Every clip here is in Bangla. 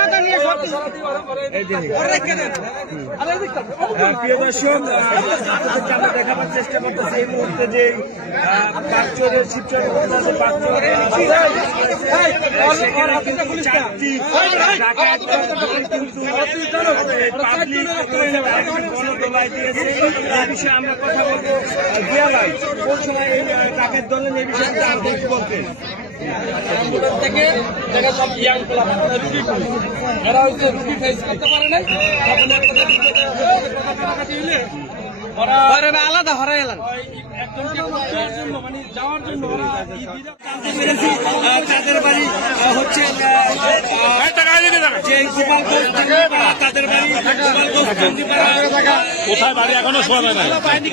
আলাদা নিয়ে দেখাবার চেষ্টা করতেছে এই মুহূর্তে যে শিবচরের বিষয়ে আমরা কথা বলবো দিয়ালাই কোন সময় এই ডাকের দলের এই বিষয়টা বলতে থেকে দেখা সব ইয়াং রুগী করে এরা হচ্ছে রুগী ফেস করতে পারে না আলাদা হরাই এলাম মানে যাওয়ার জন্য তাদের বাড়ি হচ্ছে যে গোপালগঞ্জ তাদের বাড়ি কোথায় বাড়ি এখনো শোনা যায় না পাইনি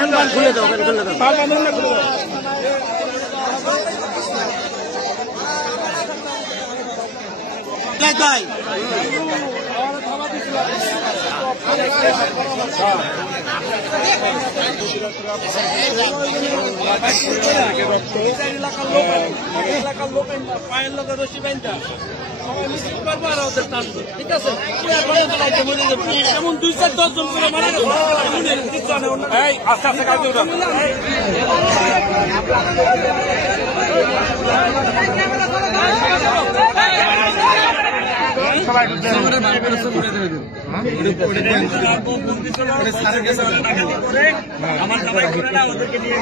কিন্তু খুলে দাও এলাকার লোক পায়ের লোকের রশি বাইন্দা সবাই মিছিল করবো আর ওদের টানবে ঠিক আছে এমন 2-4-10 জন করে মারা আস্তে আস্তে কাজ সবাই আমার সবাই করে না ওদেরকে নিয়ে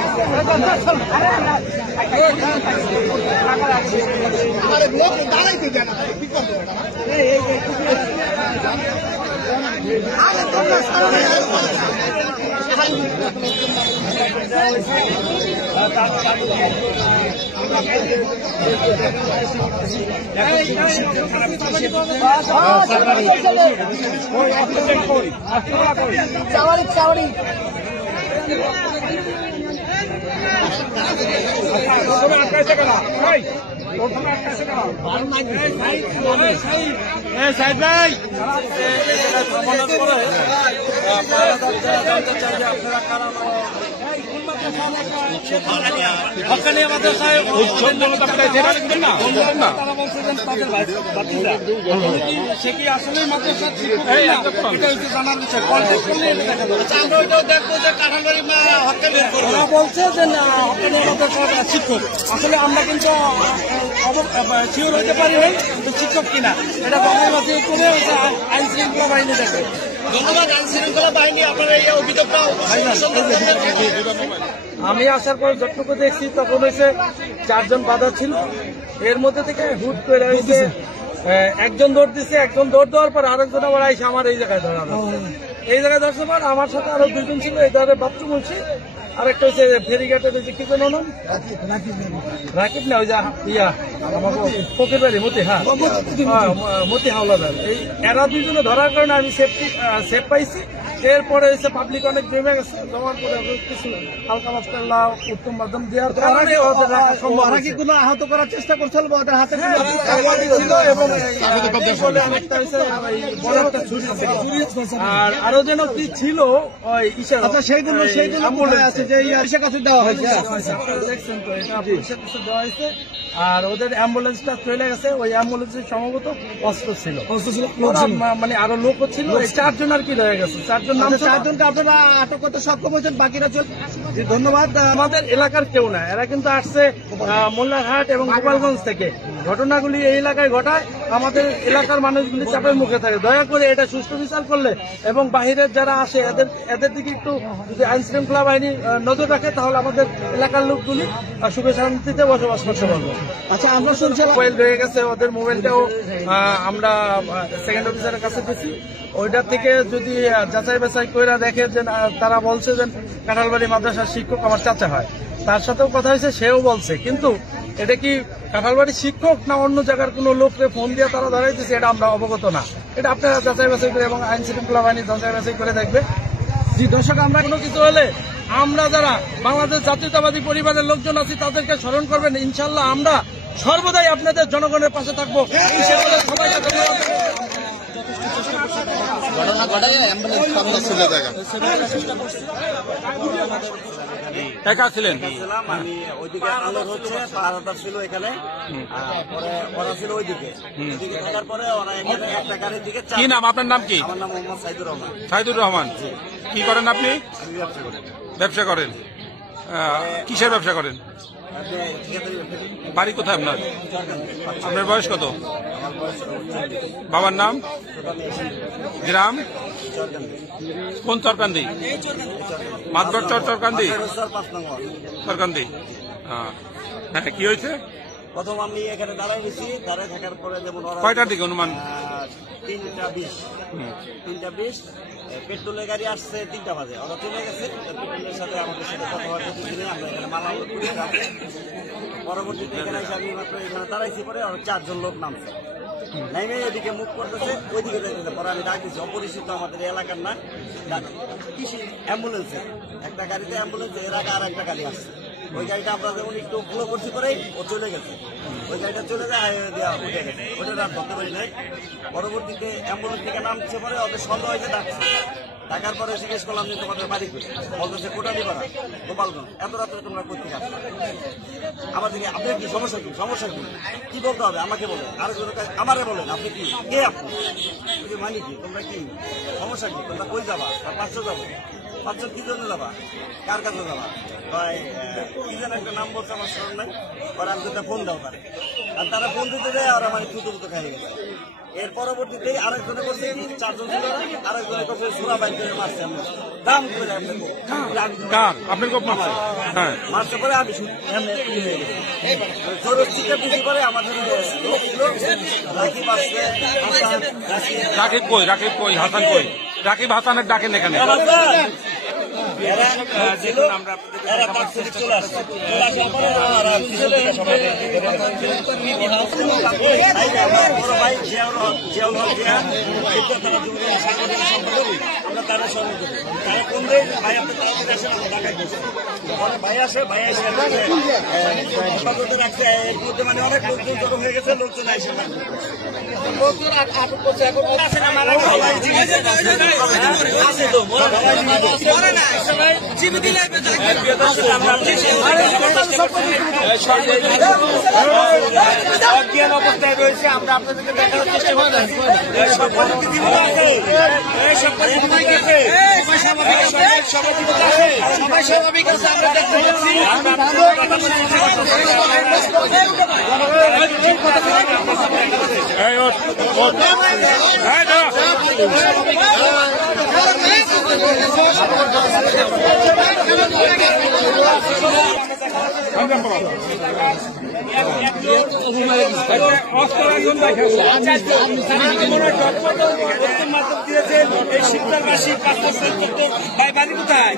চাওয়ারি সে কি আসলে মাদ্রাসা বলছে যে না শিক্ষক আসলে আমরা কিন্তু শিওর হইতে পারি নাই কিন্তু শিক্ষক কিনা এটা বাংলাদেশে করে আইন শৃঙ্খলা বাহিনী দেখে। ধন্যবাদ আইন শৃঙ্খলা বাহিনী আপনার এই অভিযোগটা। আমি আসার পর যতটুকু দেখছি তখন হয়েছে 4 জন বাধা ছিল, এর মধ্যে থেকে হুট করে হয়েছে একজন দৌড় দিচ্ছে, একজন দৌড় দেওয়ার পর আরেকজন আবার আইসে আমার এই জায়গায় ধরানো। এই জায়গায় ধরছে পর আমার সাথে আরো 2 জন ছিল, এই ধারে বাথরুম হচ্ছে, আরেকটা হচ্ছে ফেরিঘাটের হচ্ছে কি যেন নাম রাকিব না ওই যে ইয়া ফকির বাড়ি মতি মতি হাওলাদার। এই এরা 2 জনে ধরার কারণে আমি সেফ পাইছি। এরপরে হচ্ছে পাবলিক অনেক জমে গেছে, জমার পরে কিছু হালকা মাস্টাল্লা উত্তম মাধ্যম দেওয়ার কারণে ওরা কি কোনো আহত করার চেষ্টা করছিল বা ওদের হাতে ছিল এবং আর আরো যেন কি ছিল ওই ইশারা। আচ্ছা সেইগুলো আছে যে ইশার কাছে দেওয়া হয়েছে, দেখছেন তো এটা পুলিশের কাছে দেওয়া হয়েছে। আর ওদের অ্যাম্বুলেন্সটা চলে গেছে, ওই অ্যাম্বুলেন্সের সম্ভবত অস্ত্র ছিল মানে আরো লোকও ছিল। এই 4 জন আর কি রয়ে গেছে, 4 জন নাম, 4 জনকে আপনারা আটক করতে সক্ষম হয়েছেন, বাকিরা চল। ধন্যবাদ। আমাদের এলাকার কেউ না, এরা কিন্তু আসছে মোল্লারহাট এবং গোপালগঞ্জ থেকে। ঘটনাগুলি এই এলাকায় ঘটায়, আমাদের এলাকার মানুষগুলি চাপের মুখে থাকে। দয়া করে এটা সুষ্ঠু বিচার করলে এবং বাহিরের যারা আসে এদের দিকে একটু যদি আইন শৃঙ্খলা বাহিনী নজর রাখে তাহলে আমাদের এলাকার লোকগুলি সুখে শান্তিতে বসবাস করতে পারবো। আচ্ছা, আমরা শুনছি মোবাইল রয়ে গেছে, ওদের মোবাইলটাও আমরা সেকেন্ড অফিসারের কাছে দিচ্ছি। ওইটার থেকে যদি যাচাই বাছাই করে দেখে যে তারা বলছে যে কাঁঠালবাড়ি মাদ্রাসার শিক্ষক আমার চাচা হয়, তার সাথেও কথা হয়েছে, সেও বলছে। কিন্তু এটা কি কাঁঠালবাড়ির শিক্ষক না অন্য জায়গার কোনো লোককে ফোন দিয়ে তারা ধরাই দিচ্ছে, এটা আমরা অবগত না। এটা আপনারা যাচাই বাছাই করে এবং আইন শৃঙ্খলা বাহিনী যাচাই বাছাই করে দেখবে। জি দর্শক, আমরা কোনো কিছু হলে আমরা যারা বাংলাদেশ জাতীয়তাবাদী পরিবারের লোকজন আছি তাদেরকে স্মরণ করবেন। ইনশাল্লাহ আমরা সর্বদাই আপনাদের জনগণের পাশে থাকবো। সবাইকে একা ছিলেন? আমি ওইদিকে আলোর হচ্ছে পাহাড়াদার ছিল এখানে, পরে ওরা ছিল ওইদিকে থাকার পরে ওরা এখানে একটা গাড়ির দিকে। কি নাম আপনার? নাম কি? আমার নাম মোহাম্মদ সাইদুর রহমান। সাইদুর রহমান, কি করেন আপনি? আমি ব্যবসা করি। ব্যবসা করেন? কিসের ব্যবসা করেন? বাড়ি কোথায় আপনার? আপনার বয়স কত? বাবার নাম? গ্রাম? কোন চরকান্দি? মাতবর চর চরকান্দি? চরকান্দি। হ্যাঁ, কি হয়েছে? প্রথম আমি এখানে দাঁড়াই গেছি, দাঁড়ায় থাকার পরে যেমন কয়টার দিকে অনুমান? 3:20 পেট্রোলের গাড়ি আসছে 3টা বাজে, ওরা চলে গেছে। পেট্রোলের সাথে আমাদের সাথে কথা বলতে আমরা এখানে মালামাল করে রাখি। পরবর্তীতে এখানে এসে আমি মাত্র এখানে দাঁড়াইছি, পরে আর 4 জন লোক নামছে, নাইমে এদিকে মুখ করতেছে, ওইদিকে যাইতেছে। পরে আমি ডাক দিচ্ছি, অপরিচিত আমাদের এলাকার না, কৃষি অ্যাম্বুলেন্সে একটা গাড়িতে অ্যাম্বুলেন্সে এর আগে আর একটা গাড়ি আসছে। ওই গাড়িটা আমরা যেমন একটু ফলো করছি, পরে ও চলে গেছে। ওই গাড়িটা চলে যায়, হাইওয়ে দেওয়া উঠে গেছে, ওটা আর ধরতে পারি নাই। পরবর্তীতে অ্যাম্বুলেন্স থেকে নামছে, পরে ওদের সন্দেহ হয়েছে, ডাকছে। ডাকার পরে জিজ্ঞেস করলাম যে তোমাদের বাড়ি কই? বলতেছে কোটালীপাড়া, গোপালগঞ্জ। এত রাত্রে তোমরা কোথায় আসছো? আমার দিকে আপনার কি সমস্যা? কি সমস্যা? কি বলতে হবে আমাকে বলেন, আরেকজন আমারে বলেন, আপনি কি কে? আপনি মানে কি? তোমরা কি সমস্যা? কি তোমরা কই যাবা? 500 যাবো। 500 কি জন্য যাবা? কার কাছে যাবা? কি যেন একটা নাম বলছে, আমার স্মরণ নাই। পরে আমি ফোন দাও তারা, আর তারা ফোন দিতে দেয়, আর মানে থুতো খাইয়ে গেছে। এর পরবর্তীতে আরেকজনে করছে কি, 4 জন ছিল, আরেকজনে করছে সুরা বাইক করে মারছে। আমরা দাম করে মারছে, পরে আমি জোরস্তিতে বুঝি করে আমাদের রাকিব আসছে। রাকিব কই? রাকিব কই? হাসান কই? রাকিব হাসানের ডাকেন এখানে। ভাই আসে, ভাই এসে রাখছে। এর মধ্যে মানে অনেক লোকজন জড়ো হয়ে গেছে, লোকজন আসে না, লোকজন আটক করছে। এখন অজ্ঞান অবস্থায় রয়েছে, আমরা আপনাদেরকে দেখানোর চেষ্টা করি। সবাই স্বাভাবিক আছে, আমরা দেখতে পাচ্ছি। এই শীতকালবাসী 5 বছর ভাই বাড়ি কোথায়?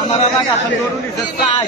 আমার এলাকা গরু নিচে চাই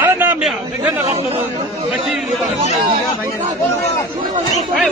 আরে না মিয়া দেখেন না রক্ত দেখি এই